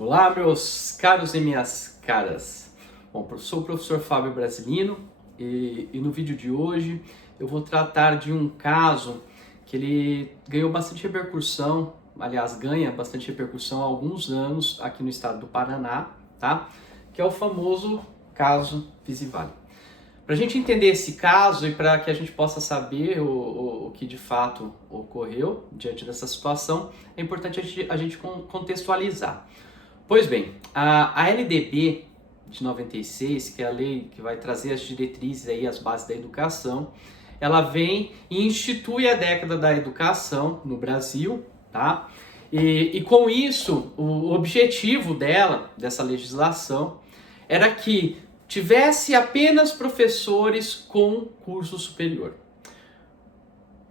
Olá, meus caros e minhas caras. Bom, sou o professor Fábio Brasilino e no vídeo de hoje eu vou tratar de um caso que ele ganhou bastante repercussão, aliás, ganha bastante repercussão há alguns anos aqui no estado do Paraná, tá? Que é o famoso caso Visivale. Para a gente entender esse caso e para que a gente possa saber o que de fato ocorreu diante dessa situação, é importante a gente contextualizar. Pois bem, a LDB de 96, que é a lei que vai trazer as diretrizes aí, as bases da educação, ela vem e institui a década da educação no Brasil, tá? E com isso, o objetivo dessa legislação, era que tivesse apenas professores com curso superior.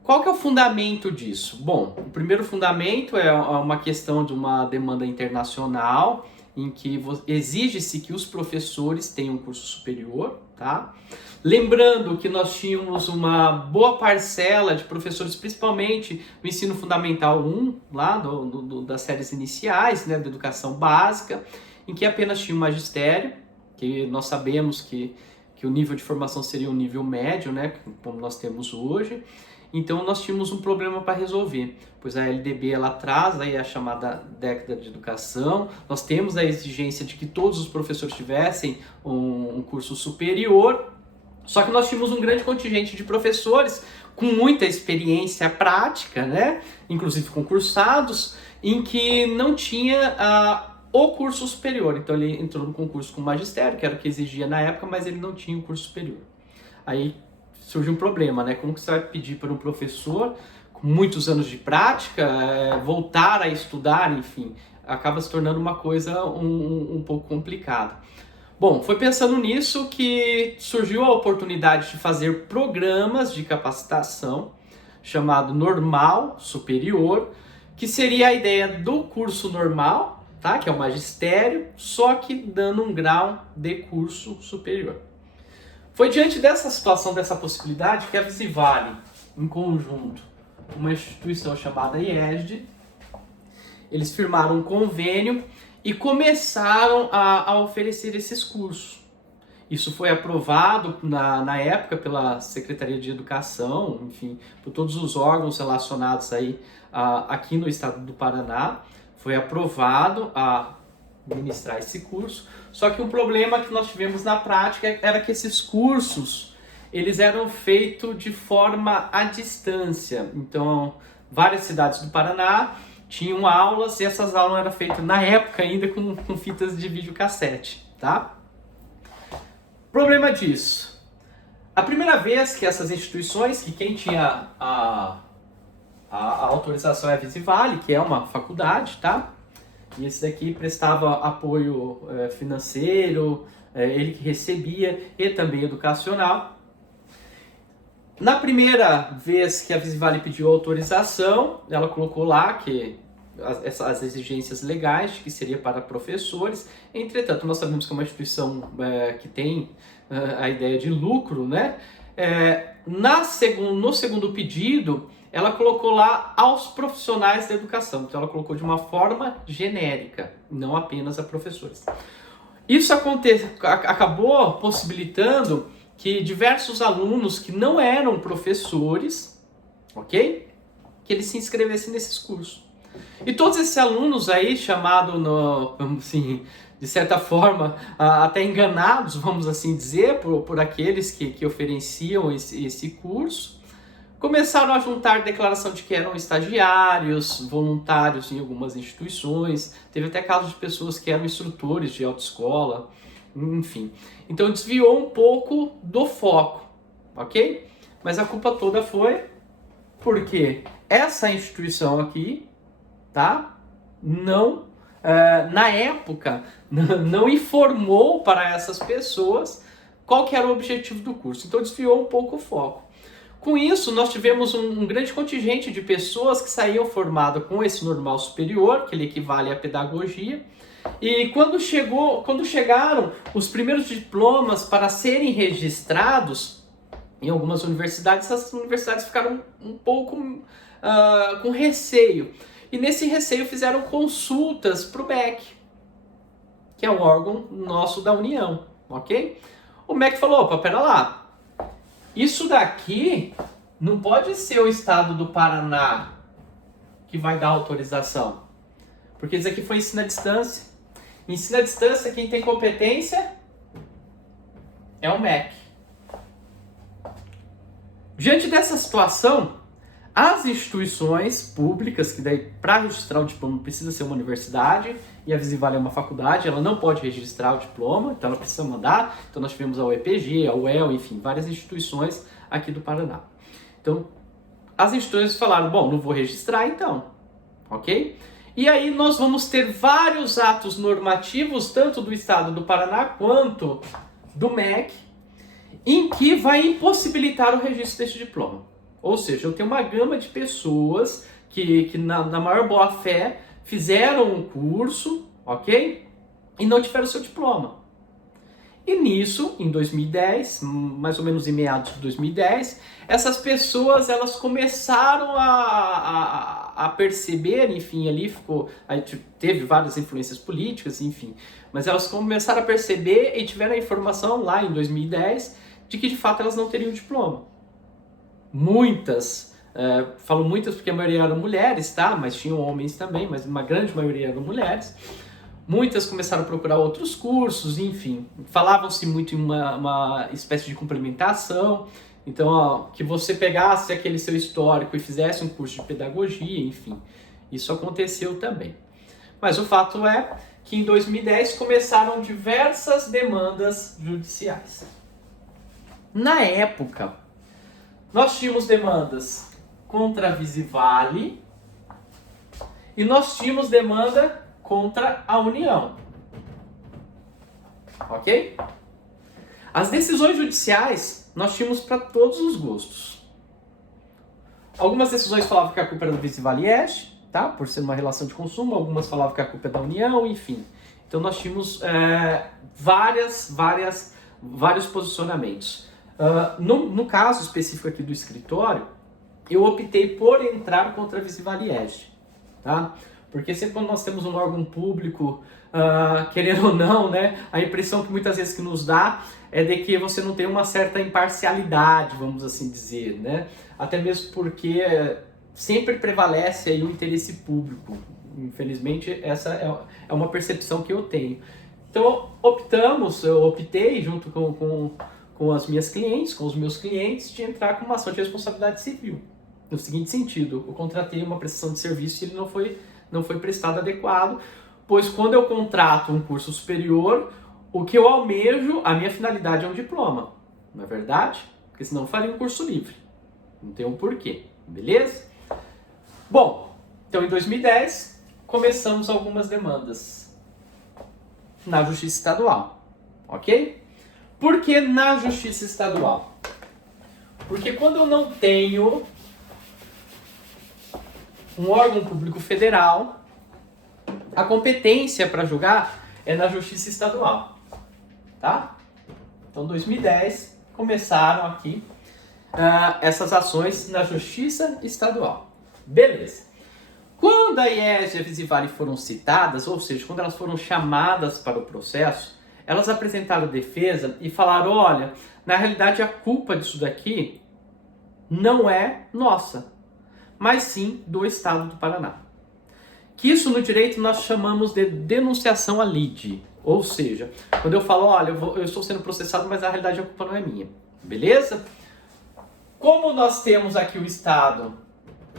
Qual que é o fundamento disso? Bom, o primeiro fundamento é uma questão de uma demanda internacional, em que exige-se que os professores tenham um curso superior, tá? Lembrando que nós tínhamos uma boa parcela de professores, principalmente no ensino fundamental 1, lá das séries iniciais, né, da educação básica, em que apenas tinha o magistério, que nós sabemos que o nível de formação seria um nível médio, né, como nós temos hoje. Então nós tínhamos um problema para resolver, pois a LDB ela traz aí a chamada década de educação, nós temos a exigência de que todos os professores tivessem um curso superior, só que nós tínhamos um grande contingente de professores com muita experiência prática, né, inclusive concursados, em que não tinha o curso superior. Então ele entrou no concurso com magistério, que era o que exigia na época, mas ele não tinha o curso superior. Aí surge um problema, né? Como que você vai pedir para um professor com muitos anos de prática voltar a estudar, enfim, acaba se tornando uma coisa um pouco complicada. Bom, foi pensando nisso que surgiu a oportunidade de fazer programas de capacitação chamado Normal Superior, que seria a ideia do curso normal, tá? Que é o magistério, só que dando um grau de curso superior. Foi diante dessa situação, dessa possibilidade, que a Visivale, em conjunto com uma instituição chamada IESD, eles firmaram um convênio e começaram a oferecer esses cursos. Isso foi aprovado na época pela Secretaria de Educação, enfim, por todos os órgãos relacionados aí aqui no estado do Paraná. Foi aprovado a ministrar esse curso, só que um problema que nós tivemos na prática era que esses cursos, eles eram feitos de forma à distância. Então, várias cidades do Paraná tinham aulas e essas aulas eram feitas, na época ainda, com fitas de videocassete, tá? Problema disso. A primeira vez que essas instituições, que quem tinha a autorização é a Visivale, que é uma faculdade, tá? E esse daqui prestava apoio financeiro, ele que recebia, e também educacional. Na primeira vez que a Visivale pediu autorização, ela colocou lá que as exigências legais, que seria para professores. Entretanto, nós sabemos que é uma instituição que tem a ideia de lucro, né? No segundo pedido, ela colocou lá aos profissionais da educação. Então ela colocou de uma forma genérica, não apenas a professores. Isso acabou possibilitando que diversos alunos que não eram professores, ok? Que eles se inscrevessem nesses cursos. E todos esses alunos aí, chamados, assim, de certa forma, até enganados, vamos assim dizer, por aqueles que ofereciam esse curso, começaram a juntar declaração de que eram estagiários, voluntários em algumas instituições. Teve até casos de pessoas que eram instrutores de autoescola, enfim. Então desviou um pouco do foco, ok? Mas a culpa toda foi porque essa instituição aqui, tá? Na época, não informou para essas pessoas qual que era o objetivo do curso. Então desviou um pouco o foco. Com isso, nós tivemos um grande contingente de pessoas que saíam formadas com esse normal superior, que ele equivale à pedagogia, e quando chegaram os primeiros diplomas para serem registrados em algumas universidades, essas universidades ficaram um pouco com receio. E nesse receio fizeram consultas para o MEC. que é o órgão nosso da União, ok? O MEC falou, opa, pera lá, isso daqui não pode ser o estado do Paraná que vai dar autorização, porque isso aqui foi ensino à distância. Ensino à distância, quem tem competência é o MEC. Diante dessa situação, as instituições públicas, que daí para registrar o diploma precisa ser uma universidade, e a Visivale é uma faculdade, ela não pode registrar o diploma, então ela precisa mandar. Então nós tivemos a UEPG, a UEL, enfim, várias instituições aqui do Paraná. Então, as instituições falaram, bom, não vou registrar então, ok? E aí nós vamos ter vários atos normativos, tanto do Estado do Paraná quanto do MEC, em que vai impossibilitar o registro deste diploma. Ou seja, eu tenho uma gama de pessoas que na maior boa fé fizeram um curso, ok? E não tiveram seu diploma. E nisso, em 2010, mais ou menos em meados de 2010, essas pessoas elas começaram a perceber, enfim, ali ficou, aí teve várias influências políticas, enfim, mas elas começaram a perceber e tiveram a informação lá em 2010 de que de fato elas não teriam diploma. Muitas, falo muitas porque a maioria eram mulheres, tá? Mas tinham homens também, mas uma grande maioria eram mulheres. Muitas começaram a procurar outros cursos, enfim. Falavam-se muito em uma espécie de complementação. Então, ó, que você pegasse aquele seu histórico e fizesse um curso de pedagogia, enfim. Isso aconteceu também. Mas o fato é que em 2010 começaram diversas demandas judiciais. Na época, nós tínhamos demandas contra a Visivale e nós tínhamos demanda contra a União. Ok? As decisões judiciais nós tínhamos para todos os gostos. Algumas decisões falavam que a culpa era do Visivale Este, tá? Por ser uma relação de consumo. Algumas falavam que a culpa é da União, enfim. Então nós tínhamos vários posicionamentos. No caso específico aqui do escritório, eu optei por entrar contra a Visivale Este, tá? Porque sempre quando nós temos um órgão público, querendo ou não, né, a impressão que muitas vezes que nos dá é de que você não tem uma certa imparcialidade, vamos assim dizer, né? Até mesmo porque sempre prevalece aí o interesse público. Infelizmente, essa é uma percepção que eu tenho. Então, eu optei junto com as minhas clientes, com os meus clientes, de entrar com uma ação de responsabilidade civil. No seguinte sentido, eu contratei uma prestação de serviço e ele não foi prestado adequado, pois quando eu contrato um curso superior, o que eu almejo, a minha finalidade é um diploma, não é verdade? Porque senão eu faria um curso livre. Não tem um porquê, beleza? Bom, então em 2010, começamos algumas demandas na Justiça Estadual, ok? Por que na Justiça Estadual? Porque quando eu não tenho um órgão público federal, a competência para julgar é na Justiça Estadual, tá? Então, em 2010, começaram aqui essas ações na Justiça Estadual. Beleza. Quando a IES e a Visivale foram citadas, ou seja, quando elas foram chamadas para o processo, elas apresentaram defesa e falaram, olha, na realidade a culpa disso daqui não é nossa, mas sim do Estado do Paraná. Que isso no direito nós chamamos de denunciação a lide. Ou seja, quando eu falo, olha, eu estou sendo processado, mas na realidade a culpa não é minha. Beleza? Como nós temos aqui o Estado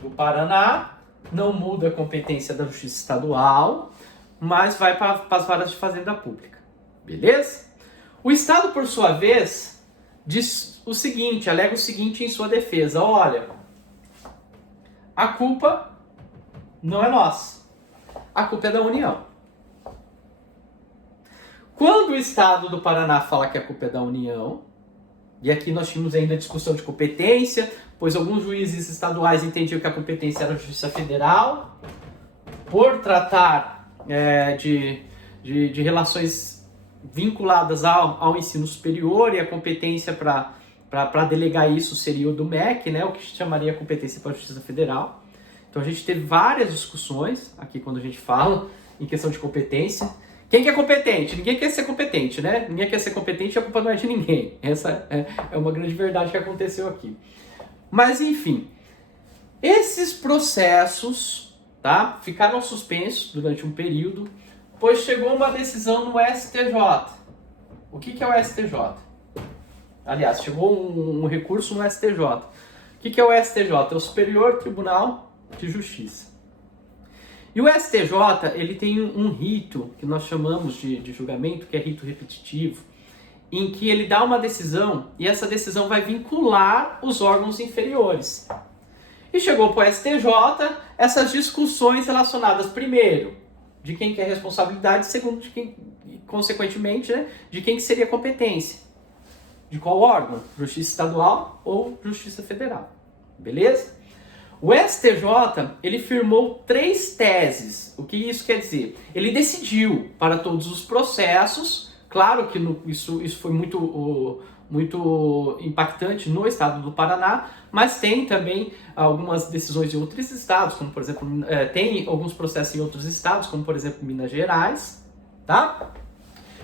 do Paraná, não muda a competência da Justiça Estadual, mas vai para as varas de fazenda pública. Beleza? O Estado, por sua vez, diz o seguinte, alega o seguinte em sua defesa, olha, a culpa não é nossa, a culpa é da União. Quando o Estado do Paraná fala que a culpa é da União, e aqui nós tínhamos ainda discussão de competência, pois alguns juízes estaduais entendiam que a competência era a Justiça Federal, por tratar de relações vinculadas ao ensino superior, e a competência para delegar isso seria o do MEC, né, o que chamaria a competência para a Justiça Federal. Então a gente teve várias discussões aqui quando a gente fala em questão de competência, Quem que é competente? Ninguém quer ser competente, né? Ninguém quer ser competente, a culpa não é de ninguém. Essa é uma grande verdade que aconteceu aqui. Mas, enfim, esses processos, tá, ficaram suspensos durante um período, pois chegou uma decisão no STJ. O que é o STJ? Aliás, chegou um recurso no STJ. O que é o STJ? É o Superior Tribunal de Justiça. E o STJ, ele tem um rito que nós chamamos de julgamento, que é rito repetitivo, em que ele dá uma decisão e essa decisão vai vincular os órgãos inferiores. E chegou para o STJ essas discussões relacionadas, primeiro, de quem que é responsabilidade, segundo, de quem, consequentemente, né, de quem que seria competência. De qual órgão? Justiça Estadual ou Justiça Federal. Beleza? O STJ, ele firmou 3 teses. O que isso quer dizer? Ele decidiu para todos os processos, claro que isso foi muito impactante no estado do Paraná, mas tem também algumas decisões de outros estados, como por exemplo, tem alguns processos em outros estados, como por exemplo Minas Gerais, tá?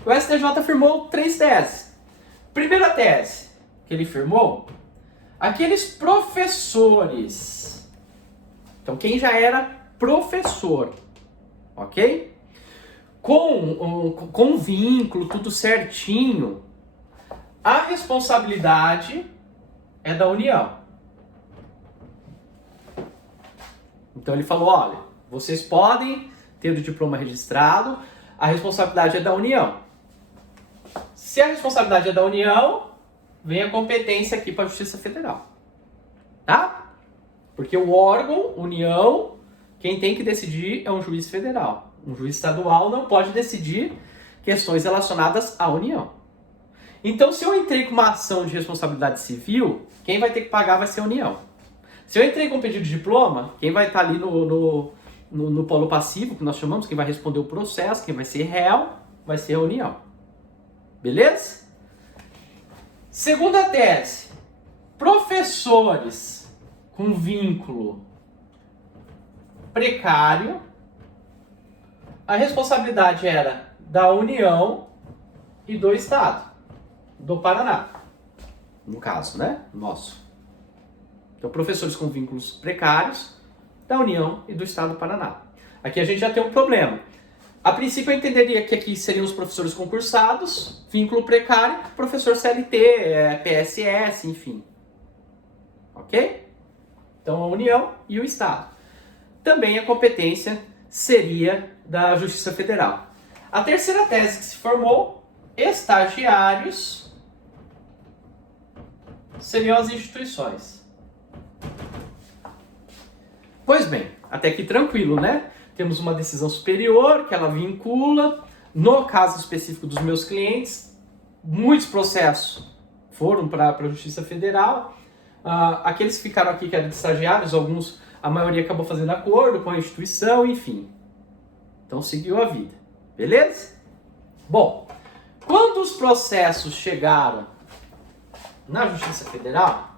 O STJ firmou 3 teses. Primeira tese que ele firmou, aqueles professores. Então, quem já era professor, ok? Com vínculo, tudo certinho, a responsabilidade é da União. Então, ele falou, olha, vocês podem ter o diploma registrado, a responsabilidade é da União. Se a responsabilidade é da União, vem a competência aqui para a Justiça Federal. Tá? Porque o órgão, União, quem tem que decidir é um juiz federal. Um juiz estadual não pode decidir questões relacionadas à União. Então, se eu entrei com uma ação de responsabilidade civil, quem vai ter que pagar vai ser a União. Se eu entrei com um pedido de diploma, quem vai estar ali no polo passivo, que nós chamamos, quem vai responder o processo, quem vai ser réu, vai ser a União. Beleza? Segunda tese. Professores com vínculo precário, a responsabilidade era da União e do Estado, do Paraná, no caso, né? Nosso. Então, professores com vínculos precários, da União e do Estado do Paraná. Aqui a gente já tem um problema. A princípio eu entenderia que aqui seriam os professores concursados, vínculo precário, professor CLT, PSS, enfim. Ok? Então, a União e o Estado. Também a competência seria da Justiça Federal. A terceira tese que se formou, estagiários seriam as instituições. Pois bem, até aqui tranquilo, né? Temos uma decisão superior que ela vincula. No caso específico dos meus clientes, muitos processos foram para a Justiça Federal. Aqueles que ficaram aqui que eram de estagiários, alguns, a maioria acabou fazendo acordo com a instituição, enfim. Então seguiu a vida, beleza? Bom, quando os processos chegaram na Justiça Federal,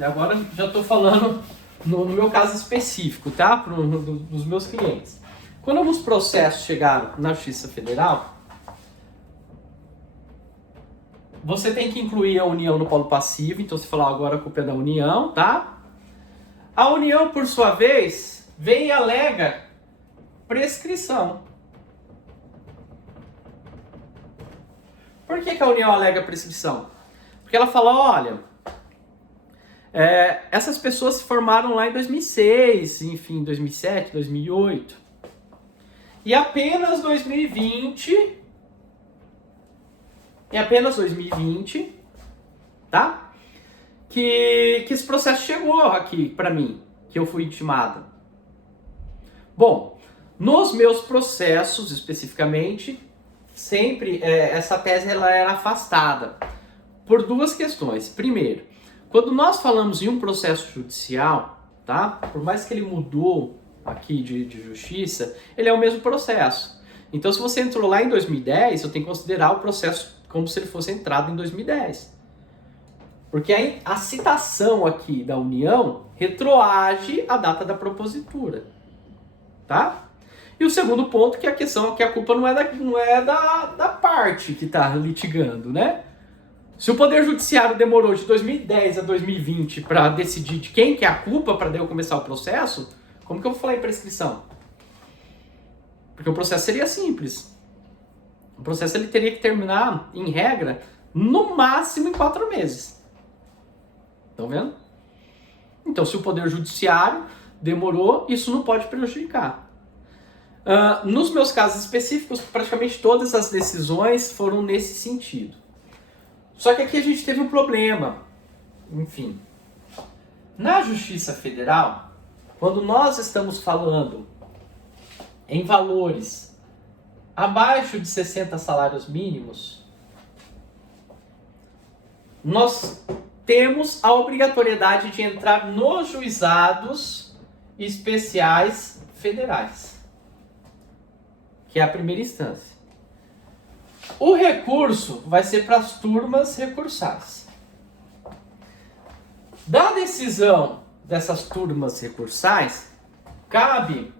agora já estou falando no meu caso específico, tá? Dos meus clientes. Quando alguns processos chegaram na Justiça Federal, você tem que incluir a União no polo passivo, então você fala, agora a culpa é da União, tá? A União, por sua vez, vem e alega prescrição. Por que a União alega prescrição? Porque ela fala, olha, essas pessoas se formaram lá em 2006, enfim, 2007, 2008. E apenas 2020, tá? Que esse processo chegou aqui para mim, que eu fui intimado. Bom, nos meus processos especificamente, sempre essa tese ela era afastada por duas questões. Primeiro, quando nós falamos em um processo judicial, tá? Por mais que ele mudou aqui de justiça, ele é o mesmo processo. Então, se você entrou lá em 2010, eu tenho que considerar o processo como se ele fosse entrado em 2010. Porque a citação aqui da União retroage à data da propositura, tá? E o segundo ponto, que é a questão que a culpa não é da parte que está litigando, né? Se o Poder Judiciário demorou de 2010 a 2020 para decidir de quem que é a culpa para daí eu começar o processo, como que eu vou falar em prescrição? Porque o processo seria simples. O processo ele teria que terminar, em regra, no máximo em 4 meses. Estão vendo? Então, se o Poder Judiciário demorou, isso não pode prejudicar. Nos meus casos específicos, praticamente todas as decisões foram nesse sentido. Só que aqui a gente teve um problema. Enfim, na Justiça Federal, quando nós estamos falando em valores abaixo de 60 salários mínimos, nós temos a obrigatoriedade de entrar nos juizados especiais federais, que é a primeira instância. O recurso vai ser para as turmas recursais. Da decisão dessas turmas recursais, cabe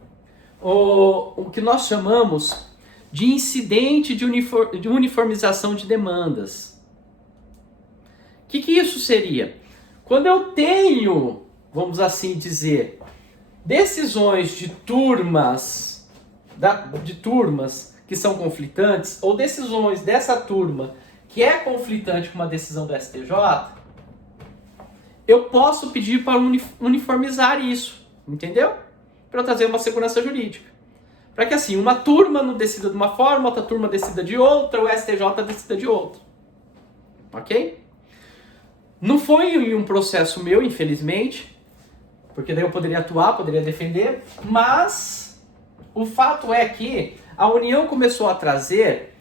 o que nós chamamos de incidente de uniformização de demandas. O que isso seria? Quando eu tenho, vamos assim dizer, decisões de turmas que são conflitantes, ou decisões dessa turma que é conflitante com uma decisão do STJ, eu posso pedir para uniformizar isso, entendeu? Para eu trazer uma segurança jurídica. Para que assim, uma turma não decida de uma forma, outra turma decida de outra, o STJ decida de outra. Ok? Não foi um processo meu, infelizmente, porque daí eu poderia atuar, poderia defender, mas o fato é que a União começou a trazer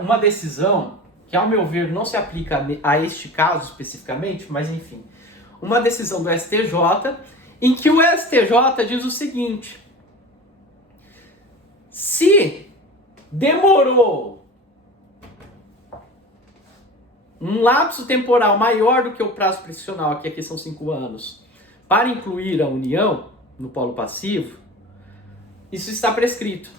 uma decisão que, ao meu ver, não se aplica a este caso especificamente, mas enfim, uma decisão do STJ, em que o STJ diz o seguinte: se demorou um lapso temporal maior do que o prazo prescricional, que aqui são 5 anos, para incluir a União no polo passivo, isso está prescrito.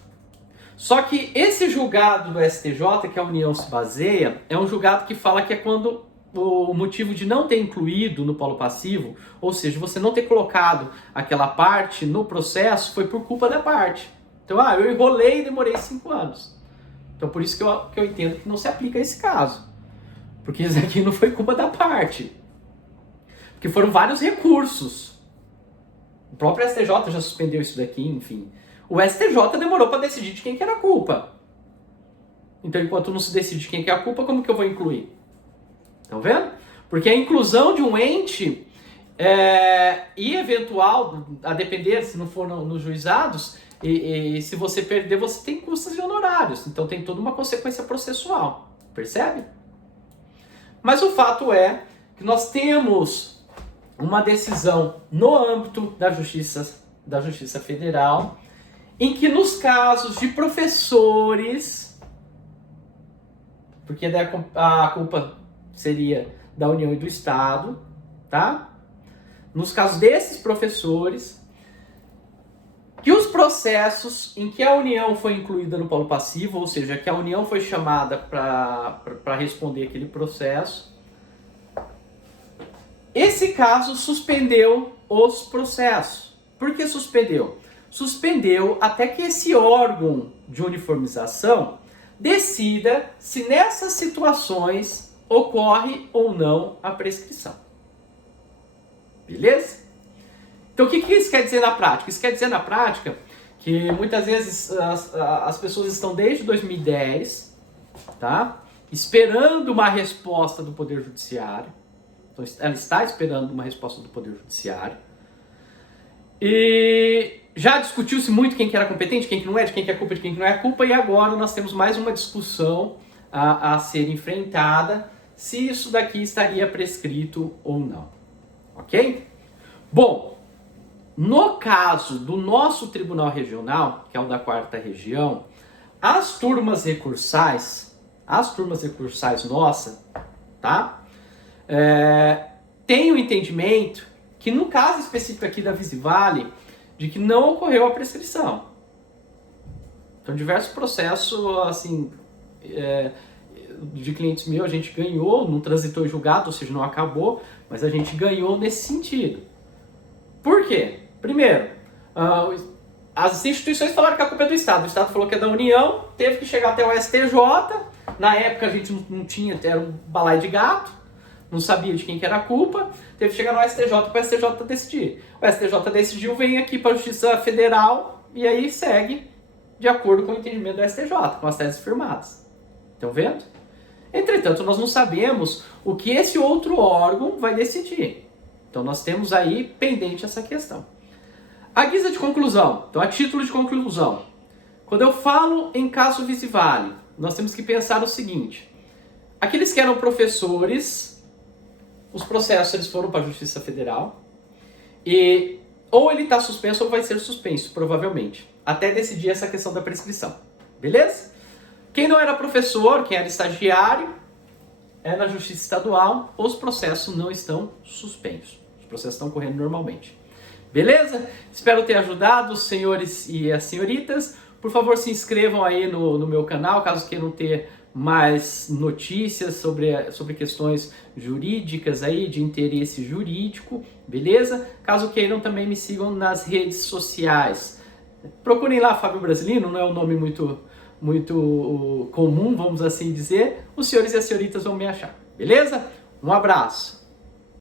Só que esse julgado do STJ, que a União se baseia, é um julgado que fala que é quando o motivo de não ter incluído no polo passivo, ou seja, você não ter colocado aquela parte no processo, foi por culpa da parte. Então, eu enrolei e demorei 5 anos. Então, por isso que eu entendo que não se aplica a esse caso. Porque isso aqui não foi culpa da parte. Porque foram vários recursos. O próprio STJ já suspendeu isso daqui, enfim. O STJ demorou para decidir de quem que era a culpa. Então, enquanto não se decide de quem que é a culpa, como que eu vou incluir? Estão vendo? Porque a inclusão de um ente e eventual, a depender, se não for nos juizados, e se você perder, você tem custos e honorários. Então, tem toda uma consequência processual. Percebe? Mas o fato é que nós temos uma decisão no âmbito da Justiça Federal, em que nos casos de professores, porque daí a culpa seria da União e do Estado, tá? Nos casos desses professores, que os processos em que a União foi incluída no polo passivo, ou seja, que a União foi chamada para responder aquele processo, esse caso suspendeu os processos. Por que suspendeu? Suspendeu até que esse órgão de uniformização decida se nessas situações ocorre ou não a prescrição. Beleza? Então o que isso quer dizer na prática? Isso quer dizer na prática que muitas vezes as pessoas estão desde 2010, tá? Esperando uma resposta do Poder Judiciário. Então ela está esperando uma resposta do Poder Judiciário. E já discutiu-se muito quem que era competente, quem que não é, de quem que é culpa, de quem que não é culpa, e agora nós temos mais uma discussão a ser enfrentada, se isso daqui estaria prescrito ou não. Ok? Bom, no caso do nosso Tribunal Regional, que é o da 4ª Região, as turmas recursais nossa, tá? tem o entendimento que no caso específico aqui da Visivale, de que não ocorreu a prescrição. Então, diversos processos, assim, de clientes meus, a gente ganhou, não transitou em julgado, ou seja, não acabou, mas a gente ganhou nesse sentido. Por quê? Primeiro, as instituições falaram que a culpa é do Estado. O Estado falou que é da União, teve que chegar até o STJ. Na época a gente não tinha, era um balaio de gato, não sabia de quem que era a culpa. Teve que chegar no STJ para o STJ decidir. O STJ decidiu, vem aqui para a Justiça Federal e aí segue de acordo com o entendimento do STJ, com as teses firmadas. Estão vendo? Entretanto, nós não sabemos o que esse outro órgão vai decidir. Então nós temos aí pendente essa questão. A guisa de conclusão, então a título de conclusão, quando eu falo em caso Visivale, nós temos que pensar o seguinte: aqueles que eram professores, os processos eles foram para a Justiça Federal, e ou ele está suspenso ou vai ser suspenso, provavelmente, até decidir essa questão da prescrição, beleza? Quem não era professor, quem era estagiário, é na Justiça Estadual, os processos não estão suspensos, os processos estão correndo normalmente. Beleza? Espero ter ajudado os senhores e as senhoritas. Por favor, se inscrevam aí no meu canal, caso queiram ter mais notícias sobre questões jurídicas aí, de interesse jurídico, beleza? Caso queiram, também me sigam nas redes sociais. Procurem lá Fábio Brasilino, não é um nome muito comum, vamos assim dizer. Os senhores e as senhoritas vão me achar, beleza? Um abraço!